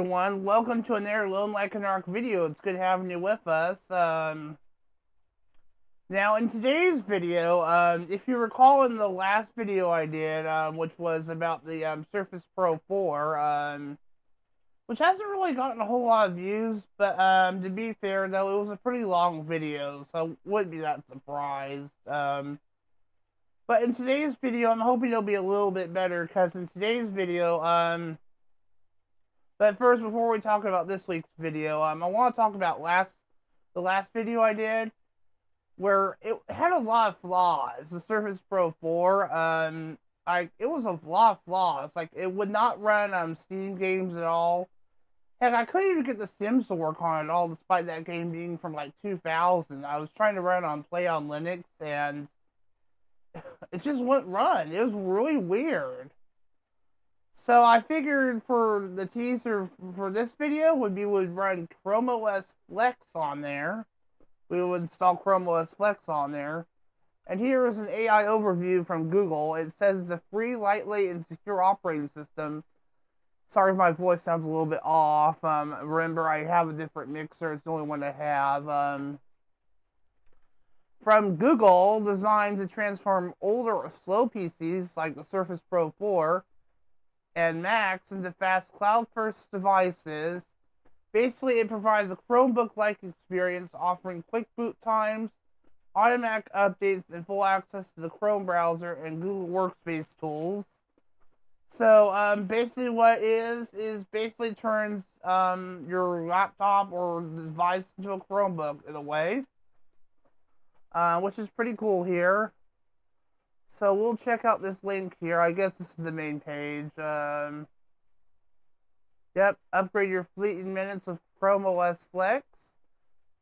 everyone. Welcome to another Lone Lycanroc video. It's good having you with us. Now, in today's video, if you recall in the last video I did, which was about the Surface Pro 4, which hasn't really gotten a whole lot of views, but to be fair, though, it was a pretty long video, so I wouldn't be that surprised. But in today's video, I'm hoping it'll be a little bit better, because in today's video, but first, before we talk about this week's video, I want to talk about the last video I did, where it had a lot of flaws. The Surface Pro 4, it was a lot of flaws. Like, it would not run Steam games at all. Heck, I couldn't even get The Sims to work on it at all, despite that game being from like 2000. I was trying to run on Play on Linux, and it just wouldn't run. It was really weird. So I figured for the teaser for this video we would run ChromeOS Flex on there. We would install ChromeOS Flex on there. And here is an AI overview from Google. It says it's a free, lightweight, and secure operating system. Sorry if my voice sounds a little bit off. Remember, I have a different mixer. It's the only one I have. From Google, designed to transform older or slow PCs like the Surface Pro 4 and Macs into fast cloud-first devices. Basically, it provides a Chromebook-like experience, offering quick boot times, automatic updates, and full access to the Chrome browser and Google Workspace tools. So, basically what it is basically turns your laptop or device into a Chromebook in a way, which is pretty cool here. So we'll check out this link here. I guess this is the main page. Yep, upgrade your fleet in minutes with ChromeOS Flex.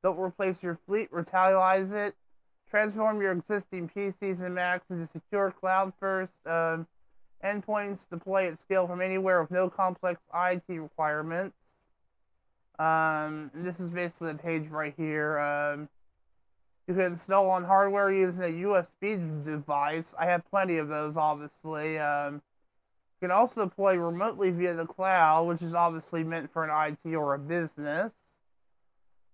Don't replace your fleet, revitalize it. Transform your existing PCs and Macs into secure cloud-first endpoints. Deploy at scale from anywhere with no complex IT requirements. This is basically the page right here. You can install on hardware using a USB device. I have plenty of those, obviously. You can also deploy remotely via the cloud, which is obviously meant for an IT or a business.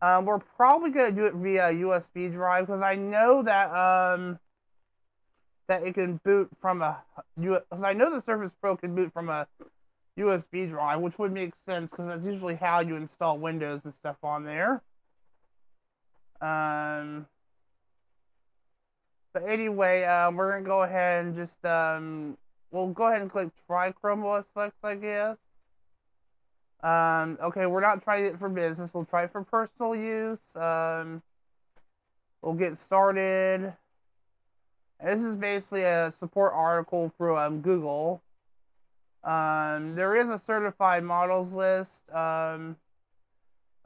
We're probably going to do it via USB drive, because I know that that it can boot from because I know the Surface Pro can boot from a USB drive, which would make sense, because that's usually how you install Windows and stuff on there. But anyway, we're going to go ahead and just, we'll go ahead and click try ChromeOS Flex, I guess. Okay, we're not trying it for business. We'll try it for personal use. We'll get started. And this is basically a support article through Google. There is a certified models list.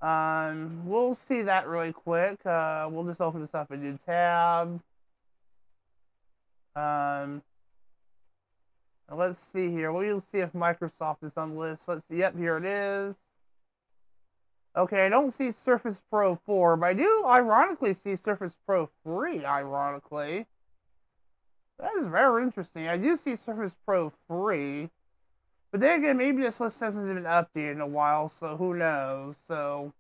We'll see that really quick. We'll just open this up in a new tab. Let's see here. We'll see if Microsoft is on the list. Let's see. Yep, here it is. Okay, I don't see Surface Pro 4, but I do ironically see Surface Pro 3, ironically. That is very interesting. I do see Surface Pro 3. But then again, maybe this list hasn't been updated in a while, so who knows? So,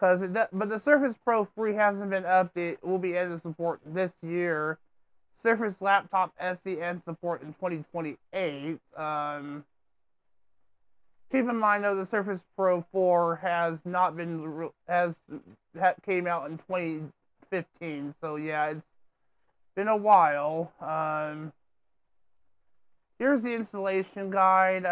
but the Surface Pro 3 hasn't been updated. Will be ending support this year. Surface Laptop SE support in 2028. Keep in mind though, the Surface Pro 4 has not been came out in 2015. So yeah, it's been a while. Here's the installation guide.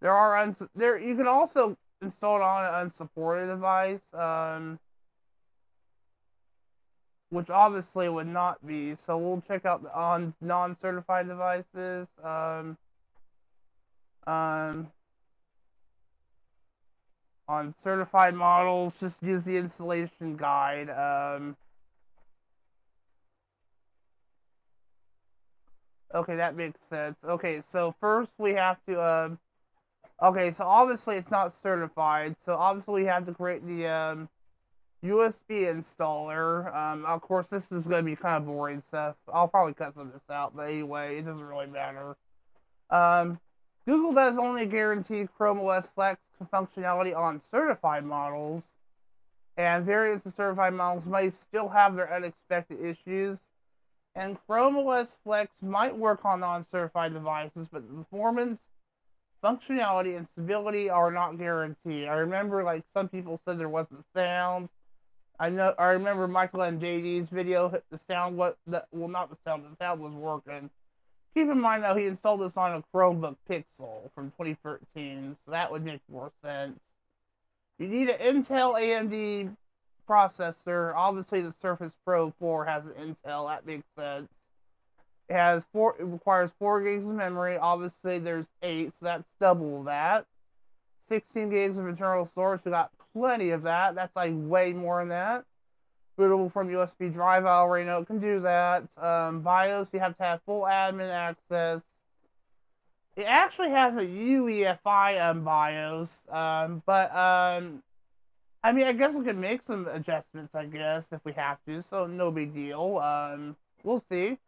You can also install it on an unsupported device. Which obviously would not be. So we'll check out on non-certified devices. On certified models, just use the installation guide. Okay, that makes sense. Okay, so first we have to. Okay, so obviously it's not certified. So obviously we have to create the USB installer. Of course, this is going to be kind of boring stuff. I'll probably cut some of this out, but anyway, it doesn't really matter. Um, Google does only guarantee ChromeOS Flex functionality on certified models, and variants of certified models may still have their unexpected issues. And ChromeOS Flex might work on non-certified devices, but the performance, functionality, and stability are not guaranteed. I remember like some people said there wasn't sound. I remember Michael and JD's video. The sound was not the sound. The sound was working. Keep in mind though, he installed this on a Chromebook Pixel from 2013, so that would make more sense. You need an Intel AMD processor. Obviously, the Surface Pro 4 has an Intel. That makes sense. It has four. It requires 4 gigs of memory. Obviously, there's 8, so that's double that. 16 gigs of internal storage. We got plenty of that. That's like way more than that. Bootable from USB drive. I already know it can do that. BIOS, you have to have full admin access. It actually has a UEFI BIOS, but I mean, I guess we could make some adjustments. I guess if we have to, so no big deal. We'll see.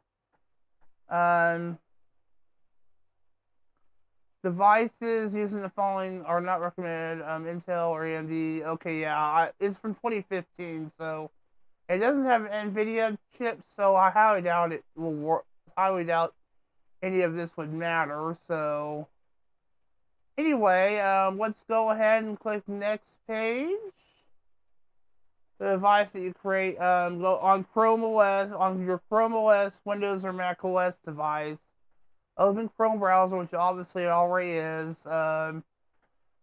Um, Devices using the following are not recommended: Intel or AMD. Okay, yeah, it's from 2015, so it doesn't have an NVIDIA chip, so I highly doubt it will work. Highly doubt any of this would matter. So anyway, let's go ahead and click next page. The device that you create, go on Chrome OS, on your Chrome OS, Windows or Mac OS device. Open Chrome browser, which obviously it already is.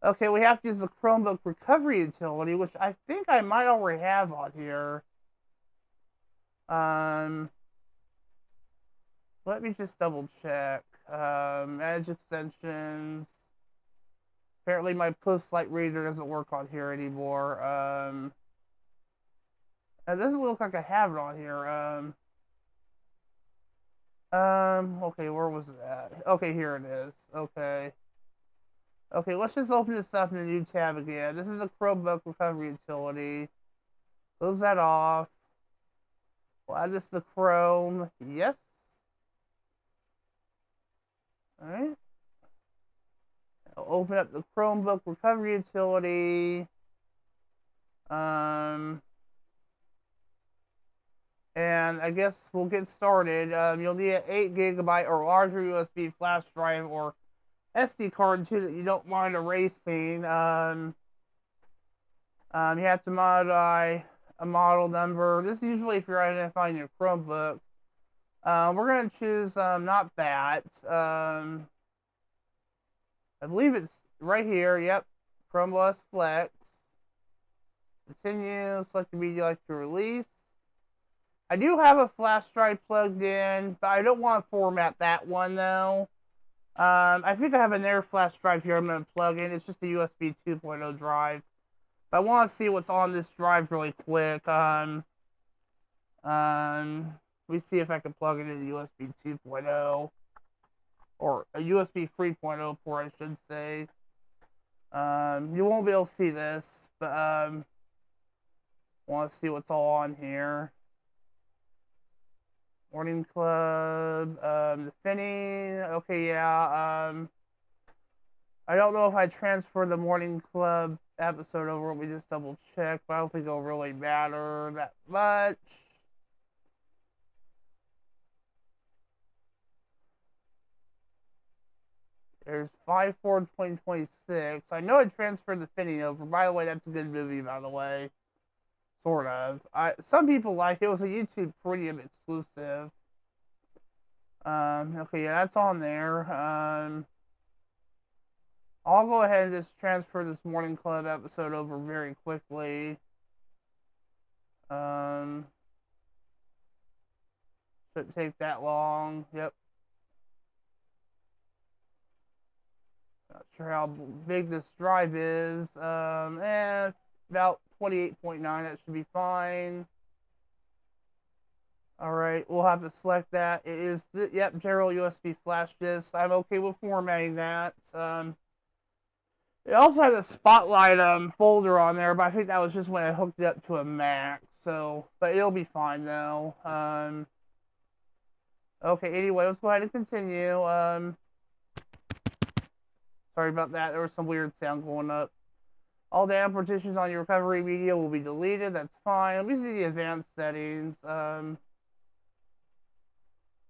Okay, we have to use the Chromebook recovery utility, which I think I might already have on here. Let me just double check. Manage extensions. Apparently my Postlight reader doesn't work on here anymore. It doesn't look like I have it on here. Okay, where was it at? Okay, here it is. Okay. Okay, let's just open this up in a new tab again. This is the Chromebook recovery utility. Close that off. We'll add this to Chrome. Yes. Alright. I'll open up the Chromebook recovery utility. And I guess we'll get started. You'll need an 8 GB or larger USB flash drive or SD card too that you don't mind erasing. You have to modify a model number. This is usually if you're identifying your Chromebook. We're going to choose not that. I believe it's right here. Yep. ChromeOS Flex. Continue. Select the media you like to release. I do have a flash drive plugged in, but I don't want to format that one though. I think I have an air flash drive here I'm going to plug in. It's just a USB 2.0 drive. But I want to see what's on this drive really quick. Let me see if I can plug it into USB 2.0. Or a USB 3.0 port, I should say. You won't be able to see this, but want to see what's all on here. Morning Club, the Finning. Okay, yeah. I don't know if I transfer the Morning Club episode over. We just double check, but I don't think it'll really matter that much. There's 5/4/2026. I know I transferred the Finning over. By the way, that's a good movie, by the way. Sort of. Some people like it. It was a YouTube Premium exclusive. Okay, yeah, that's on there. I'll go ahead and just transfer this Morning Club episode over very quickly. Shouldn't take that long. Yep. Not sure how big this drive is. About 28.9. That should be fine. Alright, we'll have to select that. It is, yep, general USB flash disk. I'm okay with formatting that. It also has a Spotlight folder on there, but I think that was just when I hooked it up to a Mac. So, but it'll be fine though. Okay, anyway, let's go ahead and continue. Sorry about that. There was some weird sound going up. All data partitions on your recovery media will be deleted. That's fine. Let me see the advanced settings.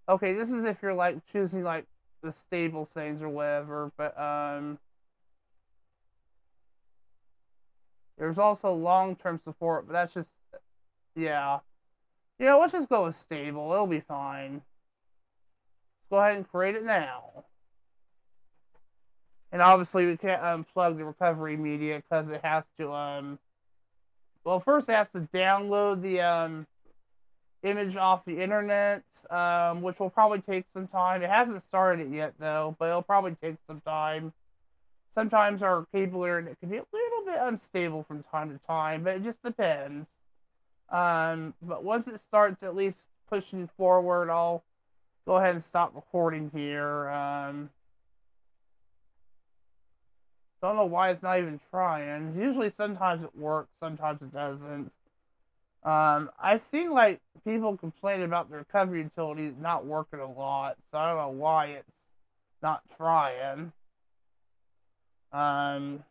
Okay, this is if you're like choosing like the stable settings or whatever. But there's also long-term support. But that's just yeah. You know, let's just go with stable. It'll be fine. Let's go ahead and create it now. And obviously we can't unplug the recovery media because it has to well, first it has to download the image off the internet, which will probably take some time. It hasn't started it yet though, but it'll probably take some time. Sometimes our cable internet can be a little bit unstable from time to time, but it just depends. But once it starts at least pushing forward, I'll go ahead and stop recording here. Don't know why it's not even trying. Usually sometimes it works, sometimes it doesn't. I've seen like people complain about the recovery utility not working a lot, so I don't know why it's not trying. I'm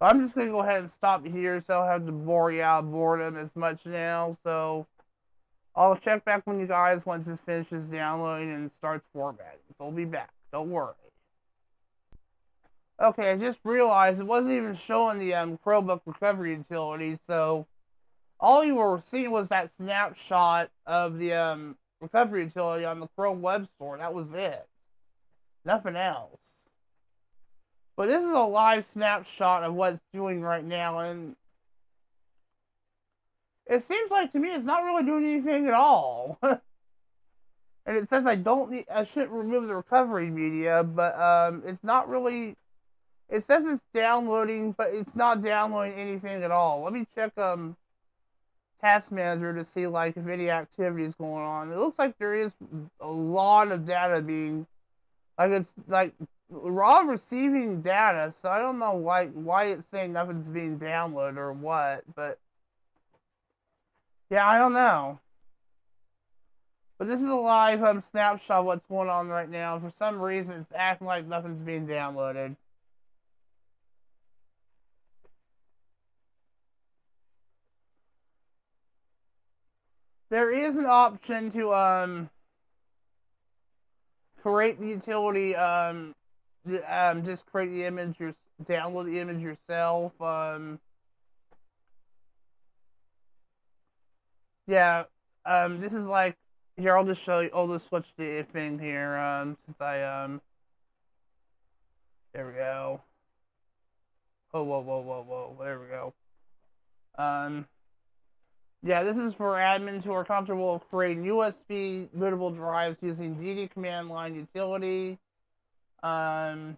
just gonna go ahead and stop here so I don't have to bore you out of boredom as much now. So I'll check back when you guys once this finishes downloading and starts formatting. So I'll be back. Don't worry. Okay, I just realized it wasn't even showing the Chromebook recovery utility, so all you were seeing was that snapshot of the recovery utility on the Chrome Web Store. That was it. Nothing else. But this is a live snapshot of what it's doing right now, and it seems like to me it's not really doing anything at all. And it says I shouldn't remove the recovery media, but it's not really. It says it's downloading, but it's not downloading anything at all. Let me check Task Manager to see like if any activity is going on. It looks like there is a lot of data being like it's like raw receiving data, so I don't know why it's saying nothing's being downloaded or what, but yeah, I don't know. But this is a live snapshot of what's going on right now. For some reason, it's acting like nothing's being downloaded. There is an option to create the utility just create the image download the image yourself. Yeah, this is like here. I'll just show you. I'll just switch the thing here. Since I there we go. Oh, whoa. There we go. Um, yeah, this is for admins who are comfortable with creating USB bootable drives using DD command line utility. But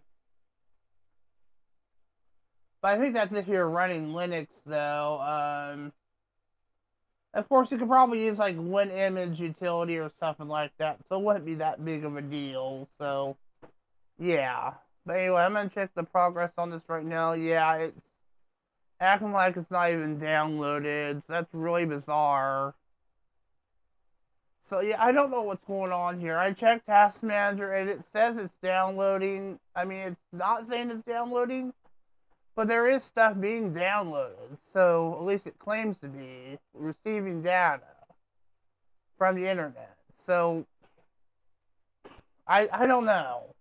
I think that's if you're running Linux, though. Of course, you could probably use like WinImage utility or something like that, so it wouldn't be that big of a deal. So, yeah. But anyway, I'm gonna check the progress on this right now. Yeah, it's acting like it's not even downloaded. So that's really bizarre. So yeah, I don't know what's going on here. I checked Task Manager and it says it's downloading. I mean, it's not saying it's downloading, but there is stuff being downloaded. So at least it claims to be receiving data from the internet. So I don't know.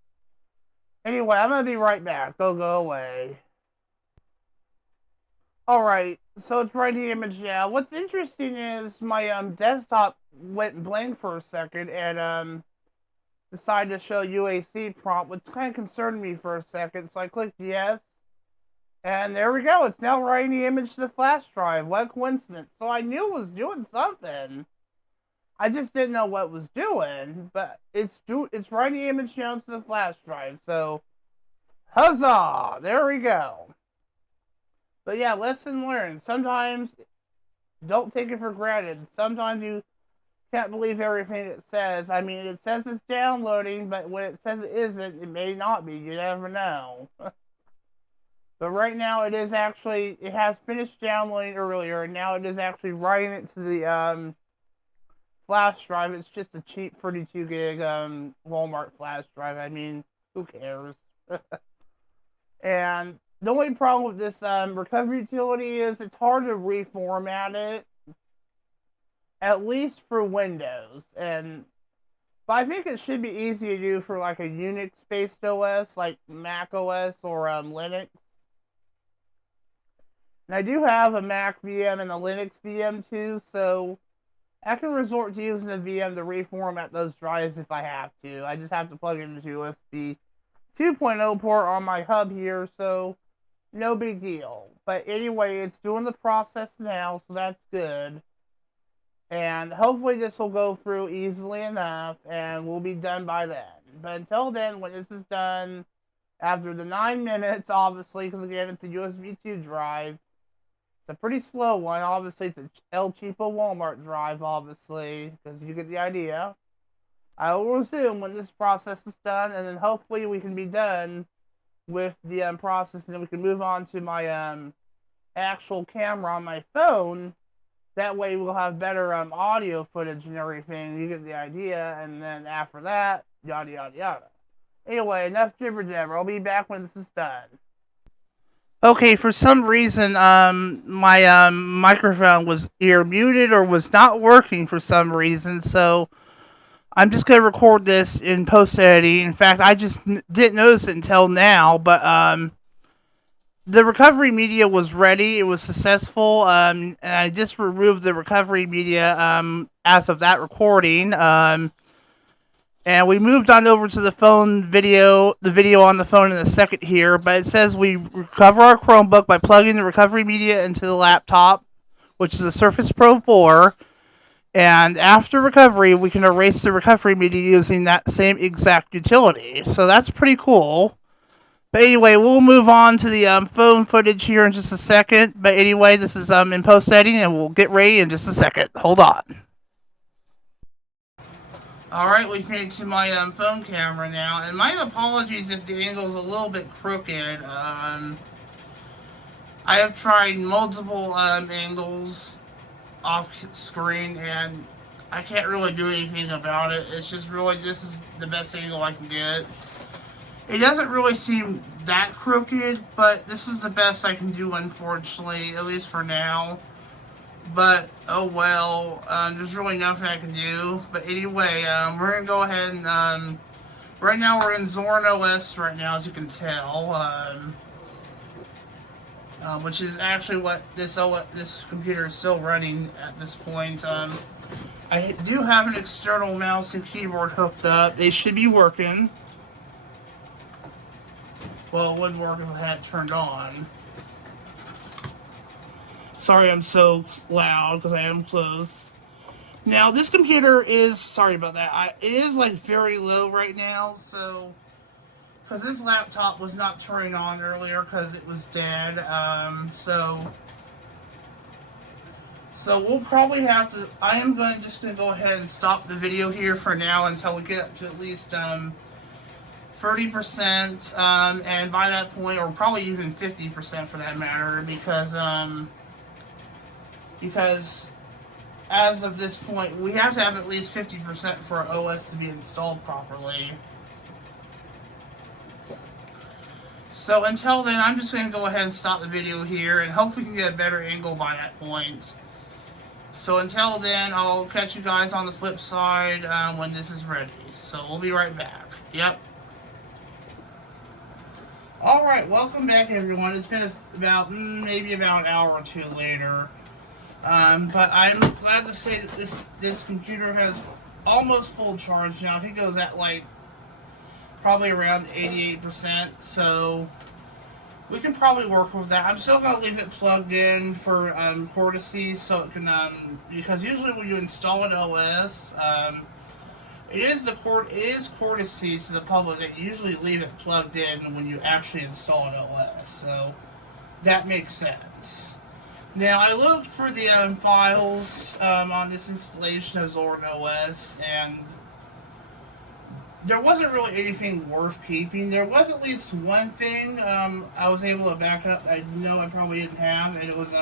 Anyway, I'm gonna be right back. Go away. Alright, so it's writing the image now. What's interesting is my desktop went blank for a second and decided to show UAC prompt, which kind of concerned me for a second. So I clicked yes, and there we go. It's now writing the image to the flash drive. What a coincidence! So I knew it was doing something. I just didn't know what it was doing, but it's writing the image down to the flash drive. So huzzah! There we go. But yeah, lesson learned. Sometimes don't take it for granted. Sometimes you can't believe everything it says. I mean, it says it's downloading, but when it says it isn't, it may not be. You never know. But right now, it has finished downloading earlier, and now it is actually writing it to the flash drive. It's just a cheap 32 gig Walmart flash drive. I mean, Who cares? And the only problem with this recovery utility is it's hard to reformat it, at least for Windows. But I think it should be easy to do for like a Unix-based OS, like Mac OS or Linux. And I do have a Mac VM and a Linux VM too, so I can resort to using a VM to reformat those drives if I have to. I just have to plug it into USB 2.0 port on my hub here, so no big deal. But anyway, it's doing the process now, so that's good. And hopefully this will go through easily enough, and we'll be done by then. But until then, when this is done, after the 9 minutes, obviously, because again, it's a USB 2 drive, it's a pretty slow one. Obviously, it's a El Cheapo Walmart drive, obviously, because you get the idea. I will resume when this process is done, and then hopefully we can be done with the process, and then we can move on to my actual camera on my phone. That way we'll have better audio footage and everything. You get the idea, and then after that, yada yada yada. Anyway, enough jibber jabber. I'll be back when this is done. Okay, for some reason, my microphone was either muted or was not working for some reason, so I'm just going to record this in post-editing. In fact, I just didn't notice it until now, but the recovery media was ready. It was successful, and I just removed the recovery media as of that recording. And we moved on over to the video on the phone in a second here, but it says we recover our Chromebook by plugging the recovery media into the laptop, which is a Surface Pro 4, and after recovery, we can erase the recovery media using that same exact utility. So that's pretty cool. But anyway, we'll move on to the phone footage here in just a second. But anyway, this is in post-editing, and we'll get ready in just a second. Hold on. Alright, we've made it to my phone camera now, and my apologies if the angle is a little bit crooked. I have tried multiple angles off screen, and I can't really do anything about it. It's just really, this is the best angle I can get. It doesn't really seem that crooked, but this is the best I can do, unfortunately, at least for now. But, oh well, there's really nothing I can do. But anyway, we're going to go ahead and, right now we're in ChromeOS right now, as you can tell. Which is actually what this computer is still running at this point. I do have an external mouse and keyboard hooked up. They should be working. Well, it wouldn't work if I had it turned on. Sorry I'm so loud, because I am close. Now, this computer is, sorry about that, it is like very low right now, so, because this laptop was not turning on earlier because it was dead, so we'll probably have to, I am just going to go ahead and stop the video here for now until we get up to at least, 30%, and by that point, or probably even 50% for that matter, because as of this point, we have to have at least 50% for our OS to be installed properly. So until then, I'm just going to go ahead and stop the video here, and hopefully we can get a better angle by that point. So until then, I'll catch you guys on the flip side when this is ready. So we'll be right back. Yep. Alright, welcome back everyone. It's been maybe about an hour or two later. But I'm glad to say that this computer has almost full charge now. I think it was at like probably around 88%, so we can probably work with that. I'm still going to leave it plugged in for courtesy, so it can, because usually when you install an OS, it is courtesy to the public that you usually leave it plugged in when you actually install an OS, so that makes sense. Now, I looked for the files on this installation of ChromeOS, and there wasn't really anything worth keeping. There was at least one thing I was able to back up I know I probably didn't have, and it was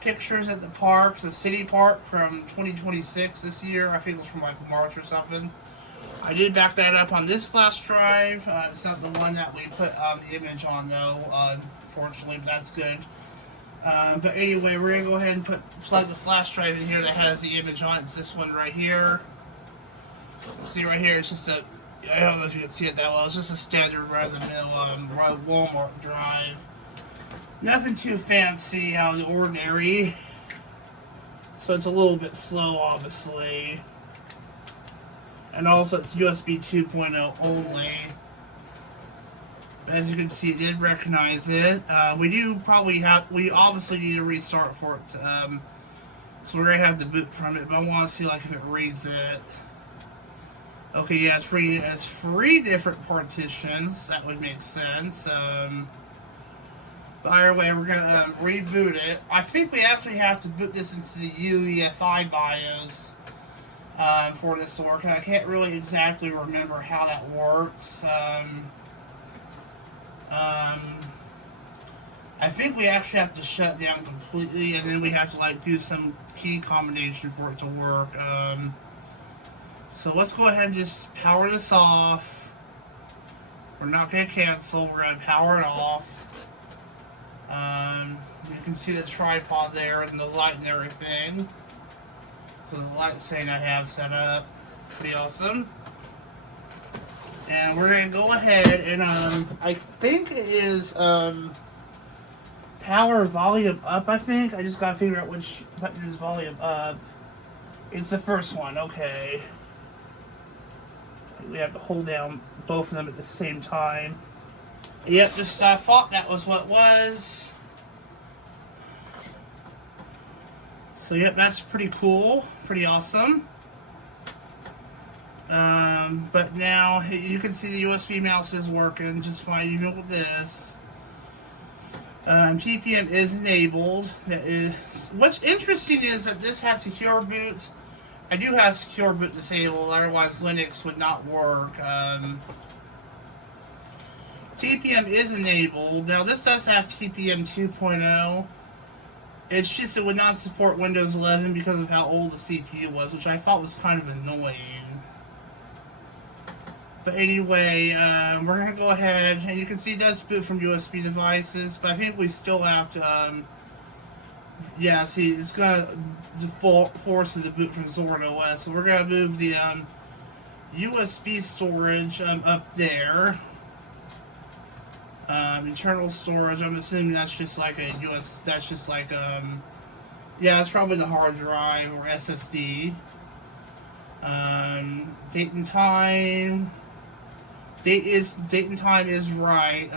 pictures at the park, the city park from 2026 this year. I think it was from like March or something. I did back that up on this flash drive. It's not the one that we put the image on though, unfortunately, but that's good. But anyway, we're going to go ahead and plug the flash drive in here that has the image on it. It's this one right here. See right here, it's just a, I don't know if you can see it that well, it's just a standard run-of-the-mill Walmart drive. Nothing too fancy out of the ordinary. So it's a little bit slow, obviously. And also it's USB 2.0 only. But as you can see, it did recognize it. We obviously need to restart for it. So we're going to have to boot from it, but I want to see like if it reads it. Okay, yeah, it's reading it as 3 different partitions. That would make sense. But either way, we're going to reboot it. I think we actually have to boot this into the UEFI BIOS for this to work. I can't really exactly remember how that works. I think we actually have to shut down completely, and then we have to like do some key combination for it to work. So let's go ahead and just power this off. We're not going to cancel. We're going to power it off. You can see the tripod there and the light and everything. So the light saying I have set up. Pretty awesome. And we're going to go ahead and I think it is power volume up, I think. I just got to figure out which button is volume up. It's the first one, okay. We have to hold down both of them at the same time. Yep, just I thought that was what it was. So yep, that's pretty cool, pretty awesome. But now you can see the USB mouse is working just fine even with this. TPM is enabled. That is, what's interesting is that this has secure boot. I do have secure boot disabled, otherwise Linux would not work. TPM is enabled. Now this does have TPM 2.0. It's just it would not support Windows 11 because of how old the CPU was, which I thought was kind of annoying. But anyway, we're going to go ahead, and you can see it does boot from USB devices, but I think we still have to, yeah, see, it's going to force it to boot from ChromeOS, so we're going to move the USB storage up there. Internal storage, I'm assuming that's just like a that's just like, yeah, it's probably the hard drive or SSD. Date and time. Date and time is right.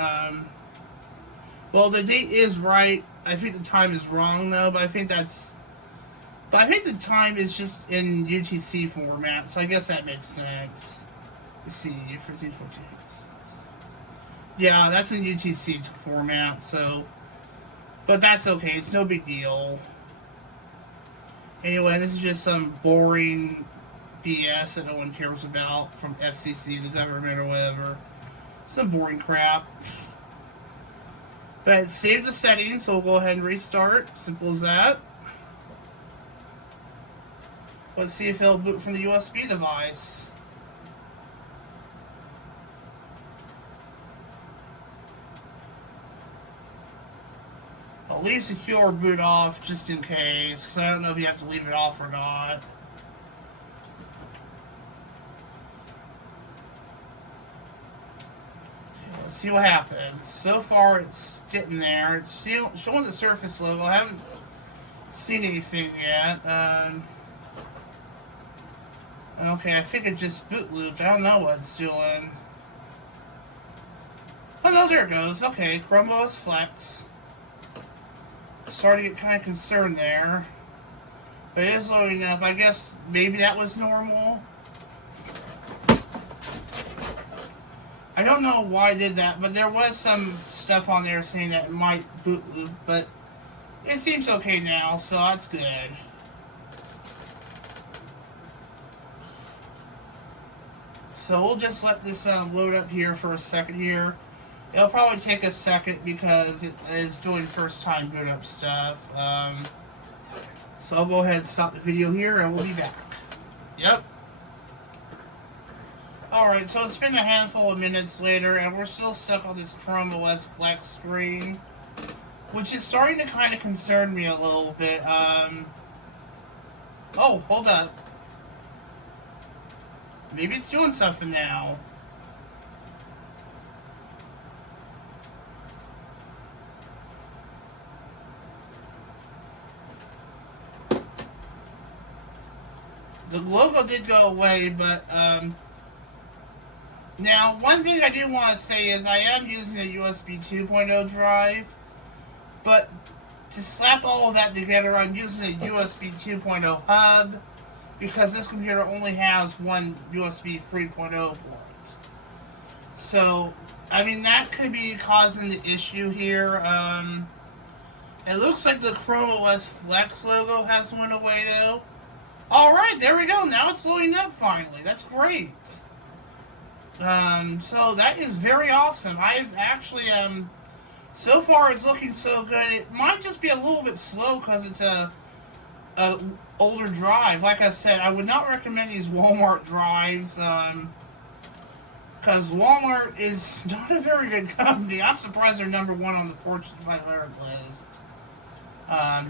Well, the date is right. I think the time is wrong though, but I think the time is just in UTC format, so I guess that makes sense. Let's see, 15, 14. Yeah, that's in UTC format, so, but that's okay, it's no big deal. Anyway, this is just some boring BS that no one cares about from FCC, the government, or whatever. Some boring crap. But save the settings, so we'll go ahead and restart. Simple as that. Let's see if it'll boot from the USB device. I'll leave secure boot off just in case, because I don't know if you have to leave it off or not. Let's see what happens. So far it's getting there. It's still showing the Surface logo. I haven't seen anything yet. Okay, I think it just boot looped. I don't know what it's doing. Oh no, there it goes. Okay, ChromeOS Flex. Starting to get kind of concerned there. But it is loading up. I guess maybe that was normal. I don't know why I did that, but there was some stuff on there saying that it might boot loop, but it seems okay now, so that's good. So we'll just let this load up here for a second here. It'll probably take a second because it is doing first time boot up stuff. So I'll go ahead and stop the video here and we'll be back. Yep. Alright, so it's been a handful of minutes later, and we're still stuck on this ChromeOS Flex screen, which is starting to kind of concern me a little bit. Oh, hold up. Maybe it's doing something now. The logo did go away, but, now, one thing I do want to say is I am using a USB 2.0 drive, but to slap all of that together, I'm using a USB 2.0 hub, because this computer only has one USB 3.0 port. So, I mean, that could be causing the issue here. It looks like the ChromeOS Flex logo has went away, though. Alright, there we go. Now it's loading up finally. That's great. So that is very awesome. I've actually, so far it's looking so good. It might just be a little bit slow because it's a older drive. Like I said, I would not recommend these Walmart drives, because Walmart is not a very good company. I'm surprised they're number one on the Fortune 500 list,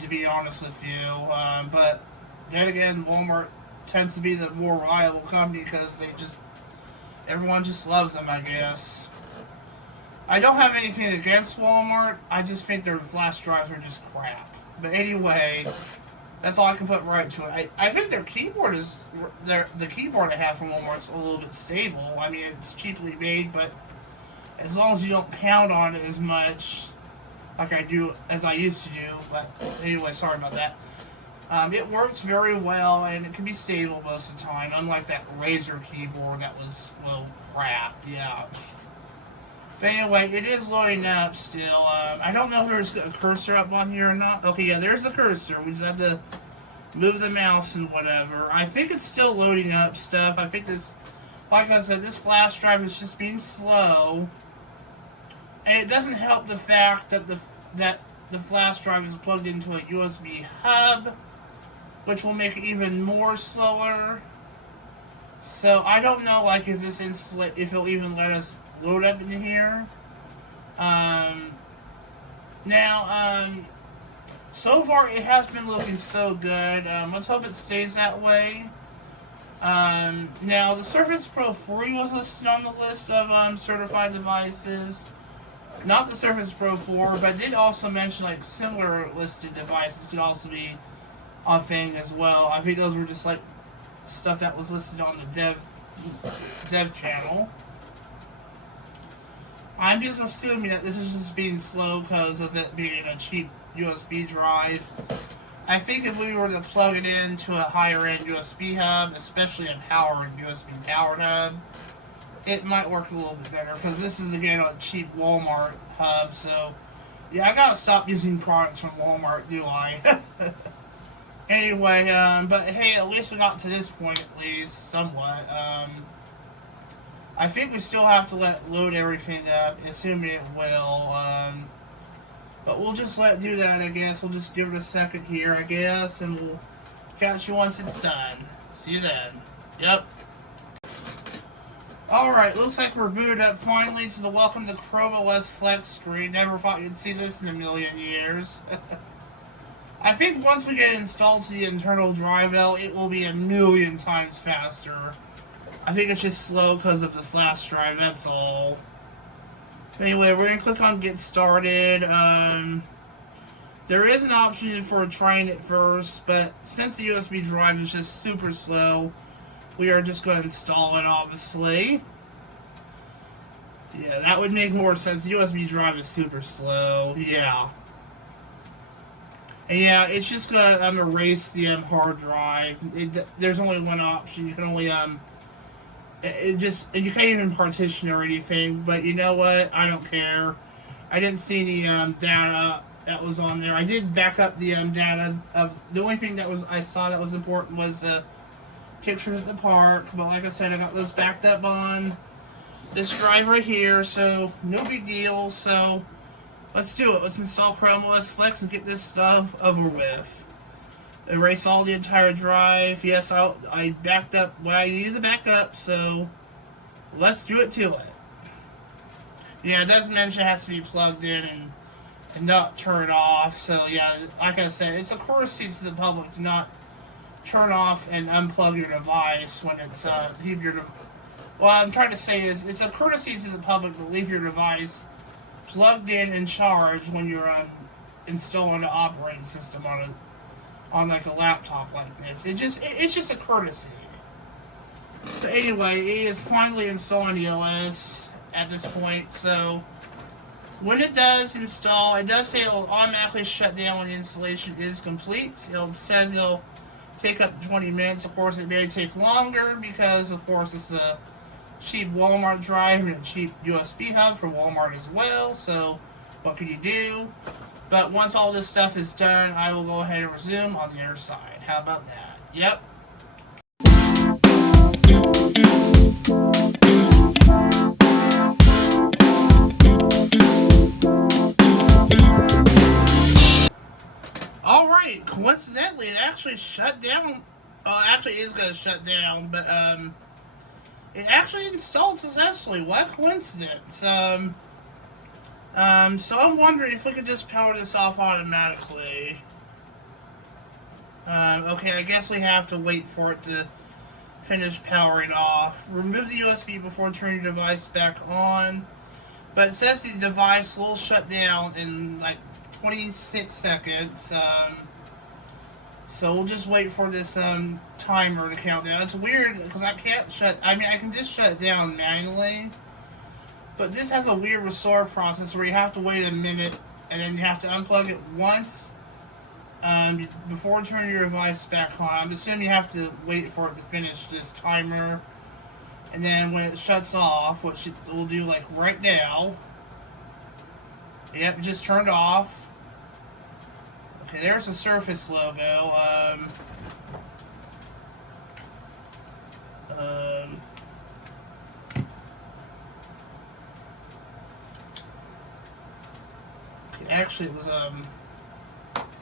to be honest with you. But then again, Walmart tends to be the more reliable company because everyone just loves them, I guess. I don't have anything against Walmart. I just think their flash drives are just crap. But anyway, that's all I can put right to it. I think their keyboard is the keyboard I have from Walmart's a little bit stable. I mean, it's cheaply made, but as long as you don't pound on it as much like I do as I used to do. But anyway, sorry about that. It works very well, and it can be stable most of the time, unlike that Razer keyboard that was, well, crap, yeah. But anyway, it is loading up still. I don't know if there's a cursor up on here or not. Okay, yeah, there's the cursor. We just have to move the mouse and whatever. I think it's still loading up stuff. I think this, like I said, this flash drive is just being slow. And it doesn't help the fact that the flash drive is plugged into a USB hub, which will make it even more slower. So I don't know, like, if it'll even let us load up into here. So far it has been looking so good. Let's hope it stays that way. Now the Surface Pro 3 was listed on the list of certified devices. Not the Surface Pro 4, but did also mention, like, similar listed devices could also be on thing as well. I think those were just, like, stuff that was listed on the dev channel. I'm just assuming that this is just being slow because of it being a cheap USB drive. I think if we were to plug it into a higher end USB hub, especially a powered USB powered hub, it might work a little bit better, because this is, again, a cheap Walmart hub. So yeah, I gotta stop using products from Walmart, do I? Anyway, but hey, at least we got to this point, at least, somewhat. I think we still have to load everything up, assuming it will, but we'll just let it do that, I guess. We'll just give it a second here, I guess, and we'll catch you once it's done. See you then. Yep. Alright, looks like we're booted up finally to the Welcome to ChromeOS Flex screen. Never thought you'd see this in a million years. I think once we get it installed to the internal drive, though, it will be a million times faster. I think it's just slow because of the flash drive, that's all. Anyway, we're going to click on Get Started. There is an option for trying it first, but since the USB drive is just super slow, we are just going to install it, obviously. Yeah, that would make more sense. The USB drive is super slow, yeah. And yeah, it's just going to erase the hard drive. There's only one option. You can only, and you can't even partition or anything, but you know what? I don't care. I didn't see any data that was on there. I did back up the data of the only thing that I saw that was important was the pictures at the park, but like I said, I got those backed up on this drive right here, so no big deal. So let's do it. Let's install ChromeOS Flex and get this stuff over with. Erase all the entire drive. Yes, I backed up what I needed to back up, so let's do it to it. Yeah, it does mention it has to be plugged in and not turned off. So yeah, like I said, it's a courtesy to the public to not turn off and unplug your device when it's What I'm trying to say is it's a courtesy to the public to leave your device plugged in and charged when you're installing an operating system on like a laptop like this. It's just a courtesy. So anyway, it is finally installing the OS at this point. So when it does install, it does say it will automatically shut down when the installation is complete. It says it'll take up to 20 minutes. Of course, it may take longer because, of course, it's a cheap Walmart drive and a cheap USB hub for Walmart as well. So what can you do? But once all this stuff is done, I will go ahead and resume on the other side. How about that? Yep. Alright, coincidentally, it actually shut down. Actually, it is going to shut down, but it actually installed successfully. What coincidence? So I'm wondering if we could just power this off automatically. Okay, I guess we have to wait for it to finish powering off. Remove the USB before turning your device back on. But it says the device will shut down in like 26 seconds. So we'll just wait for this timer to count down. It's weird because I can just shut it down manually. But this has a weird restore process where you have to wait a minute and then you have to unplug it once before turning your device back on. I'm assuming you have to wait for it to finish this timer. And then when it shuts off, which it will do like right now. Yep, it just turned off. Okay, there's the Surface logo. Actually, it was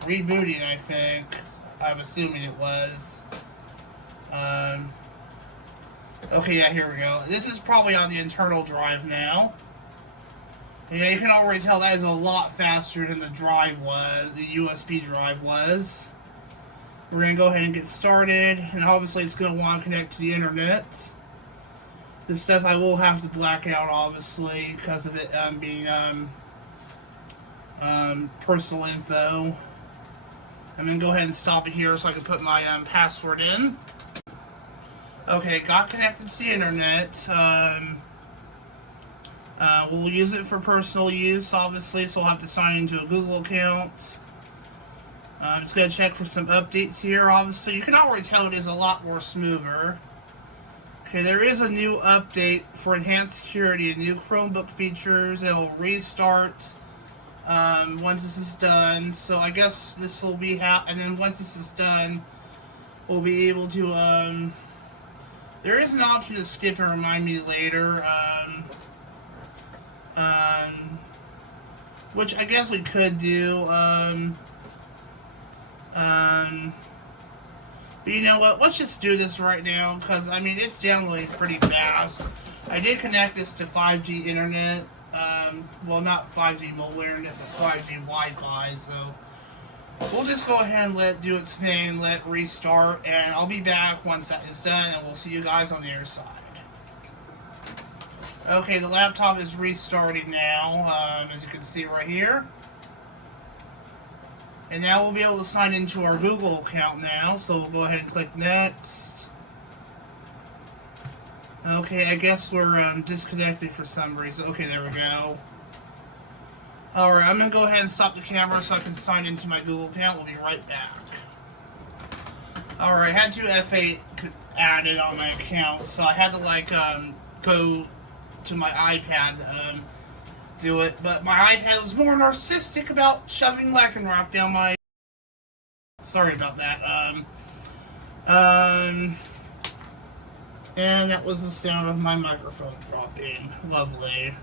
rebooting, I think. I'm assuming it was. Okay, yeah, here we go. This is probably on the internal drive now. Yeah, you can already tell that is a lot faster than the drive was, the USB drive was. We're going to go ahead and get started, and obviously it's going to want to connect to the internet. This stuff I will have to black out, obviously, because of it being personal info. I'm going to go ahead and stop it here so I can put my password in. Okay, got connected to the internet. We'll use it for personal use, obviously, so we'll have to sign into a Google account. I'm just going to check for some updates here, obviously. You can already tell it is a lot more smoother. Okay, there is a new update for enhanced security, new Chromebook features. It'll restart once this is done. So I guess this will be and then once this is done, we'll be able to, there is an option to skip and remind me later, which I guess we could do, but you know what, let's just do this right now, because, I mean, it's downloading pretty fast. I did connect this to 5G internet, well, not 5G mobile internet, but 5G Wi-Fi, so we'll just go ahead and let it do its thing, let it restart, and I'll be back once that is done, and we'll see you guys on the other side. Okay, the laptop is restarting now, as you can see right here. And now we'll be able to sign into our Google account now, so we'll go ahead and click Next. Okay, I guess we're disconnected for some reason. Okay, there we go. Alright, I'm going to go ahead and stop the camera so I can sign into my Google account. We'll be right back. Alright, I had to F8 added on my account, so I had to, like, go to my iPad to do it, but my iPad was more narcissistic about shoving Lycanroc down my... Sorry about that. And that was the sound of my microphone dropping. Lovely.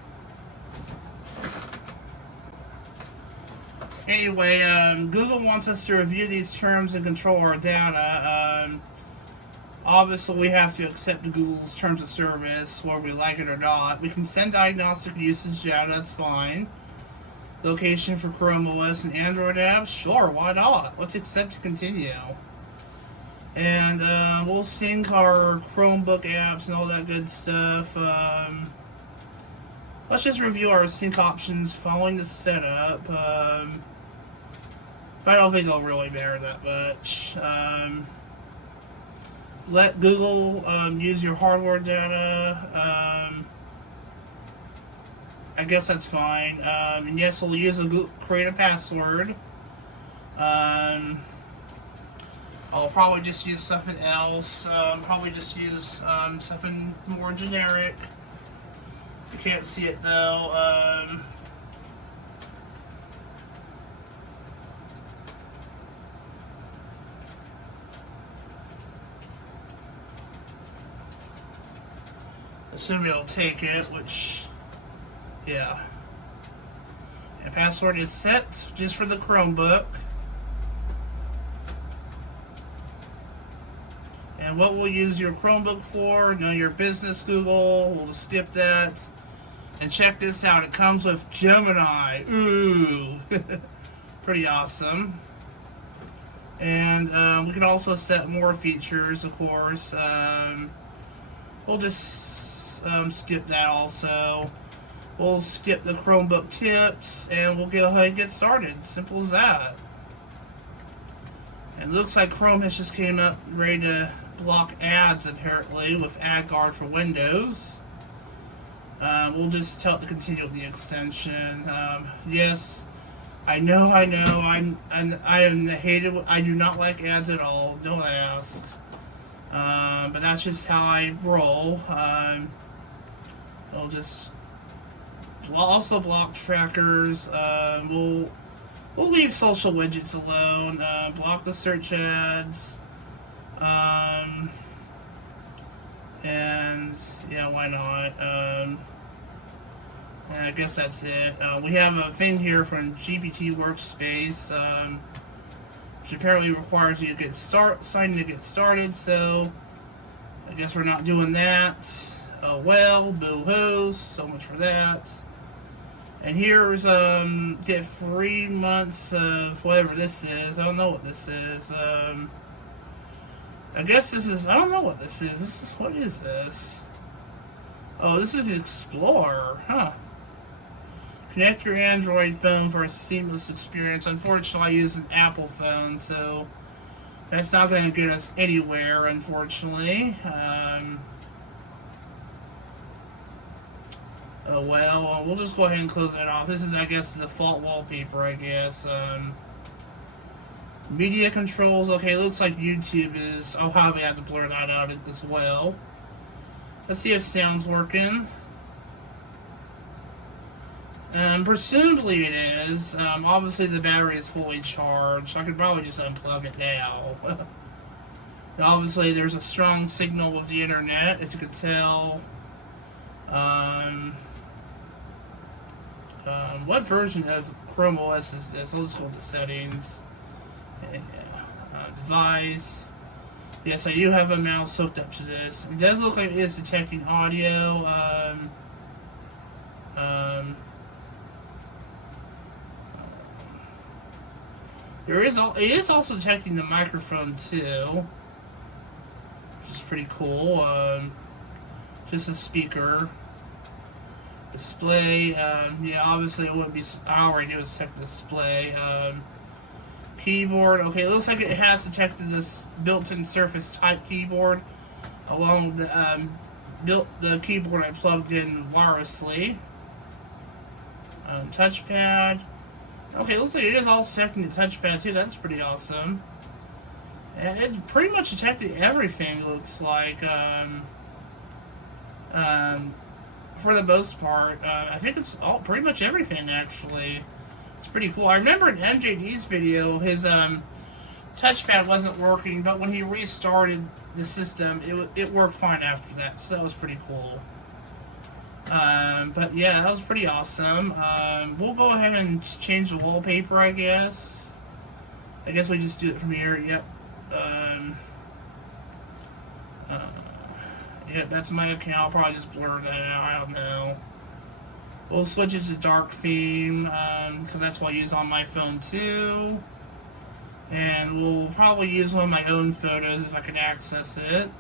Anyway, Google wants us to review these terms and control our data. Obviously, we have to accept Google's terms of service, whether we like it or not. We can send diagnostic usage data, that's fine. Location for ChromeOS and Android apps, sure, why not? Let's accept to continue. And we'll sync our Chromebook apps and all that good stuff. Let's just review our sync options following the setup. But I don't think it'll really matter that much. Let Google use your hardware data. I guess that's fine. And yes, we'll use create a password. I'll probably just use something else. Probably just use something more generic. You can't see it though. Assuming it'll take it, which, yeah. And password is set just for the Chromebook. And what we'll use your Chromebook for, know your business Google, we'll skip that. And check this out, it comes with Gemini. Ooh, pretty awesome. And we can also set more features, of course. We'll just skip that also. We'll skip the Chromebook tips, and we'll go ahead and get started. Simple as that. It looks like Chrome has just came up ready to block ads, apparently, with AdGuard for Windows. We'll just tell it to continue with the extension. Yes, I know. I am hated. I do not like ads at all. Don't ask. But that's just how I roll. I'll just also block trackers. We'll leave social widgets alone. Block the search ads. And yeah, why not? I guess that's it. We have a thing here from GPT Workspace, which apparently requires you to sign in to get started. So I guess we're not doing that. Oh well, boo-hoo. So much for that. And here's get 3 months of whatever this is. I don't know what this is. I guess this is, I don't know what this is. What is this? Oh, this is Explorer, huh? Connect your Android phone for a seamless experience. Unfortunately, I use an Apple phone, so that's not going to get us anywhere, unfortunately. Oh well, we'll just go ahead and close that off. This is, I guess, the default wallpaper, I guess. Media controls, okay, looks like YouTube is, I'll probably have to blur that out as well. Let's see if sound's working. Presumably it is. Obviously the battery is fully charged, so I could probably just unplug it now. And obviously there's a strong signal with the internet, as you can tell. What version of ChromeOS is this? I'll just go to the settings. Device. Yes, I do have a mouse hooked up to this. It does look like it is detecting audio. It is also detecting the microphone too, which is pretty cool. Just a speaker. Display. Yeah, obviously it wouldn't be. I already knew it was check display. Keyboard. Okay, it looks like it has detected this built-in Surface Type keyboard, along with the keyboard I plugged in wirelessly. Touchpad. Okay, it looks like it is also detecting the touchpad too. That's pretty awesome. And it pretty much detected everything. Looks like. For the most part, I think it's pretty much everything actually. It's pretty cool. I remember in MJD's video, his touchpad wasn't working, but when he restarted the system, it worked fine after that. So that was pretty cool. But yeah, that was pretty awesome. We'll go ahead and change the wallpaper, I guess. I guess we just do it from here. Yep. Yep, that's my account. I'll probably just blur that out. I don't know. We'll switch it to dark theme, because that's what I use on my phone too. And we'll probably use one of my own photos if I can access it.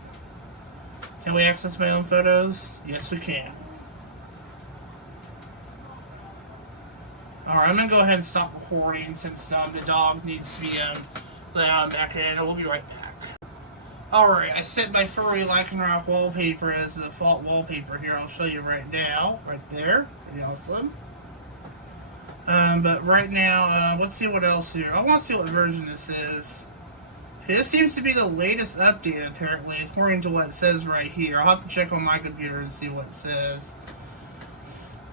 Can we access my own photos? Yes, we can. Alright, I'm going to go ahead and stop recording since the dog needs to be let out back in. We'll be right back. Alright, I set my furry Lycanroc wallpaper as the default wallpaper here. I'll show you right now. Right there. Pretty awesome. But right now, let's see what else here. I want to see what version this is. This seems to be the latest update, apparently, according to what it says right here. I'll have to check on my computer and see what it says.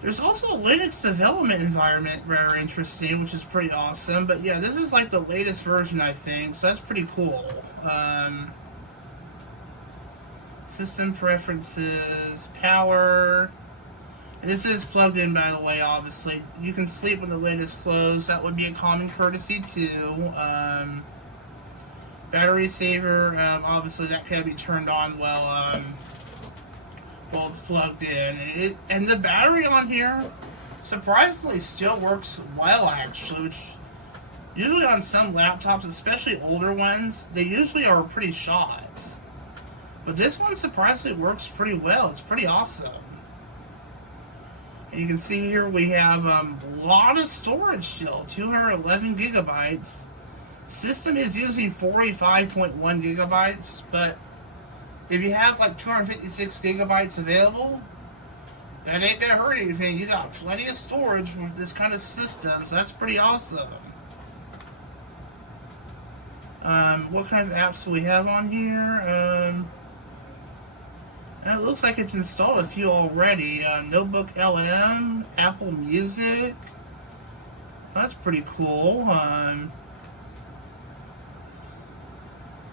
There's also a Linux development environment, very interesting, which is pretty awesome. But yeah, this is like the latest version, I think, so that's pretty cool. System preferences, power. And this is plugged in, by the way, obviously. You can sleep when the lid is closed. That would be a common courtesy, too. Battery saver, obviously that can be turned on while it's plugged in. And the battery on here, surprisingly, still works well, actually. Which, usually on some laptops, especially older ones, they usually are pretty shot. But this one surprisingly works pretty well. It's pretty awesome. And you can see here we have a lot of storage still, 211 gigabytes. System is using 45.1 gigabytes, but if you have like 256 gigabytes available, that ain't gonna hurt anything. You got plenty of storage for this kind of system, so that's pretty awesome. What kind of apps do we have on here? It looks like it's installed a few already. Notebook LM, Apple Music. That's pretty cool.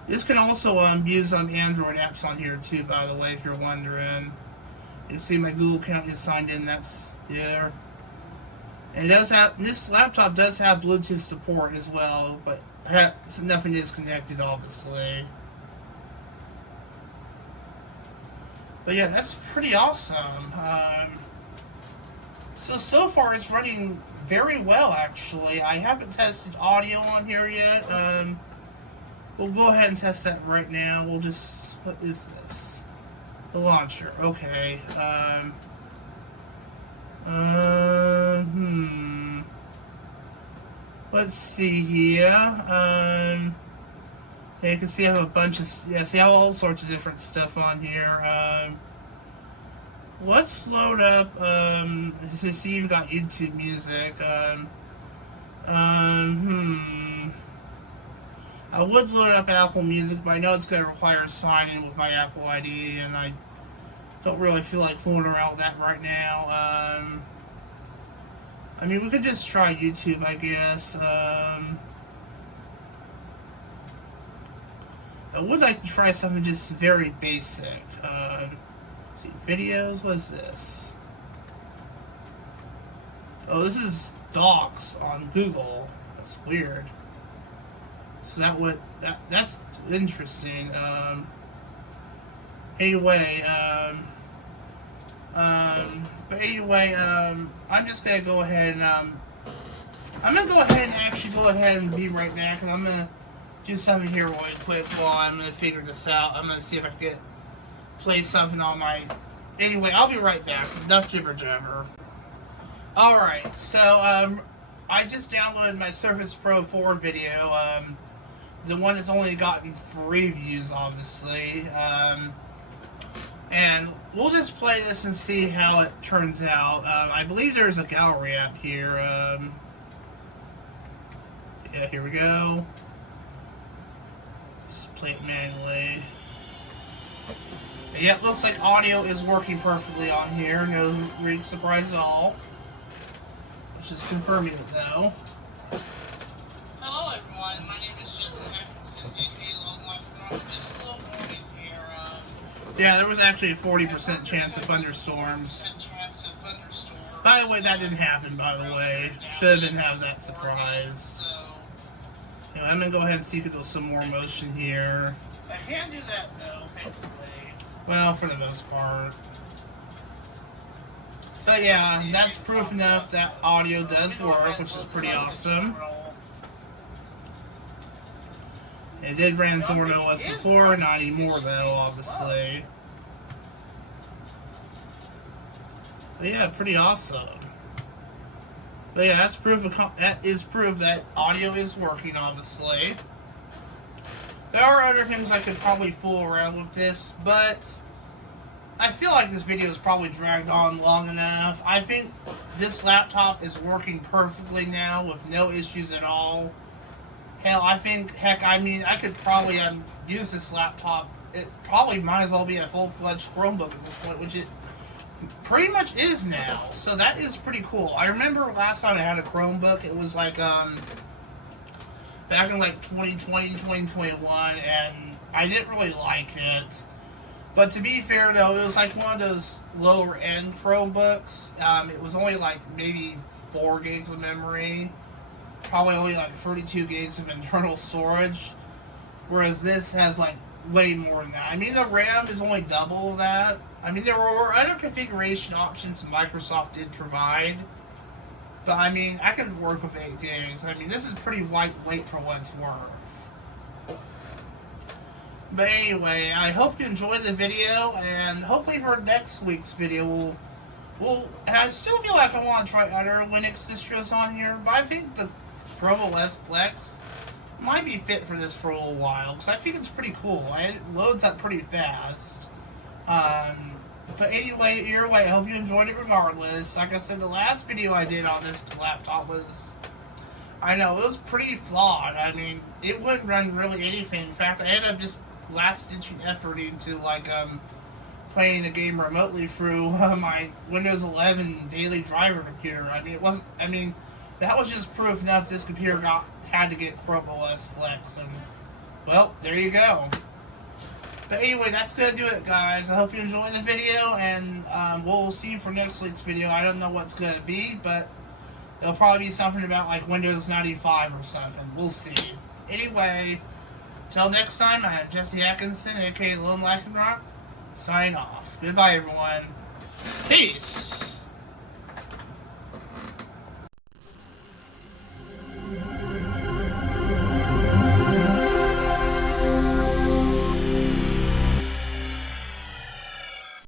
This can also use Android apps on here too, by the way, if you're wondering. You can see my Google account is signed in. That's there. And it does have, this laptop does have Bluetooth support as well, but nothing is connected, obviously. But yeah, that's pretty awesome. So far it's running very well, actually. I haven't tested audio on here yet. We'll go ahead and test that right now. We'll just, what is this? The launcher, okay. Let's see here. You can see I have a bunch of, see I have all sorts of different stuff on here. Let's load up, to see you've got YouTube Music. I would load up Apple Music, but I know it's going to require sign-in with my Apple ID, and I don't really feel like fooling around with that right now. I mean, we could just try YouTube, I guess. I would like to try something just very basic. See, videos, what's this? Oh, this is docs on Google. That's weird. So that's interesting. Anyway, I'm just gonna go ahead and I'm gonna go ahead and actually go ahead and be right back, and I'm gonna do something here really quick while I'm gonna figure this out. I'm gonna see if I can play something on my. Anyway, I'll be right back. Enough jibber jabber. All right, so I just downloaded my Surface Pro 4 video. The one that's only gotten 3 views, obviously. And we'll just play this and see how it turns out. I believe there's a gallery app here. Yeah, here we go. Just play it manually. Yeah, it looks like audio is working perfectly on here. No big surprise at all. Let's just confirm it, though. Hello, everyone. My name is yeah, there was actually a 40% chance of thunderstorms. By the way, that didn't happen, by the way. Should have been have that surprise. Anyway, I'm going to go ahead and see if there's some more motion here. I can do that, though, thankfully. Well, for the most part. But yeah, that's proof enough that audio does work, which is pretty awesome. It did run ChromeOS before, not anymore though, obviously. But yeah, pretty awesome. But yeah, that is proof that audio is working, obviously. There are other things I could probably fool around with this, but I feel like this video is probably dragged on long enough. I think this laptop is working perfectly now with no issues at all. Hell, I mean, I could probably use this laptop. It probably might as well be a full-fledged Chromebook at this point, which it pretty much is now. So that is pretty cool. I remember last time I had a Chromebook, it was like, back in like 2020, 2021, and I didn't really like it. But to be fair though, it was like one of those lower end Chromebooks. It was only like maybe 4 gigs of memory. Probably only like 32 gigs of internal storage, whereas this has like way more than that. I mean, the RAM is only double that. I mean, there were other configuration options Microsoft did provide, but I mean, I can work with 8 gigs. I mean, this is pretty lightweight for what it's worth. But anyway, I hope you enjoyed the video, and hopefully for next week's video, and I still feel like I want to try other Linux distros on here, but I think the ChromeOS Flex might be fit for this for a little while, because I think it's pretty cool. It loads up pretty fast. But anyway, either way, I hope you enjoyed it regardless. Like I said, the last video I did on this laptop was, I know, it was pretty flawed. I mean, it wouldn't run really anything. In fact, I ended up just last-ditching effort into, like, playing a game remotely through my Windows 11 daily driver computer. I mean, that was just proof enough this computer had to get ChromeOS Flex, and, well, there you go. But anyway, that's going to do it, guys. I hope you enjoyed the video, and we'll see you for next week's video. I don't know what's going to be, but it'll probably be something about, like, Windows 95 or something. We'll see. Anyway, till next time, I'm Jesse Atkinson, aka Lone Lycanroc, signing off. Goodbye, everyone. Peace!